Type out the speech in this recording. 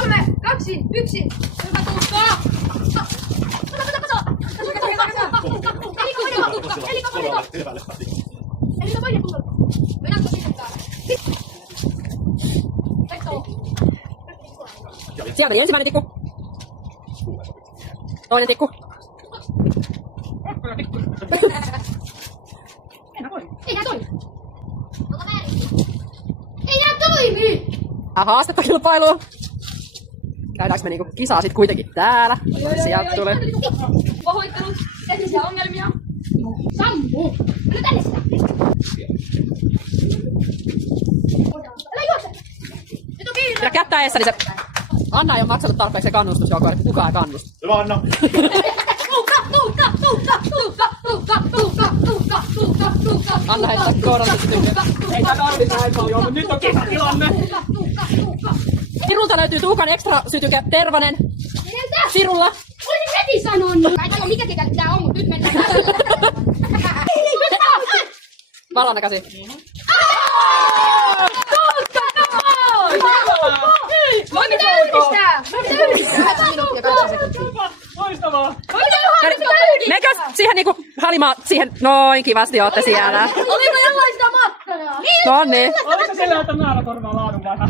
3, 2, 1. Hyvä Tuukka! Siellä meni ensimmäinen tikku. Toinen tikku. Ei nää toimi. Ei nää toimi! Haastetta kilpailuun. Käydäänkö me niinku kisaa sit kuitenkin täällä? Sieltä tulee. Pahoittelut, teknisiä ongelmia. Sammu! Mennä tänne sitä! Älä juokse! Nyt on kiire! Pidä kättä eessä, niin se Anna ei ole maksanut tarpeeksi kannustusjoukoille, että kukaan ei kannusta. Hyvä Anna! Anna heittää koronansytykyä. Ei tää tarvitse näin paljon, mutta nyt on kisatilanne. Sirulta löytyy Tuukan ekstra sytyke Tervanen. Sirulla. Olisin heti sanonut! Mä en tajua mikä kekä tää on, mut nyt mennään tällä. Valon näkäsi. Voi pitää yhdistää! Voi pitää yhdistää! Loistavaa! Menkö siihen niinku halimaa siihen noin kivasti ootte siellä? Oliko jollain sitä mattoja? No niin. Oliko siellä, että naarakorvaa laadun vähän?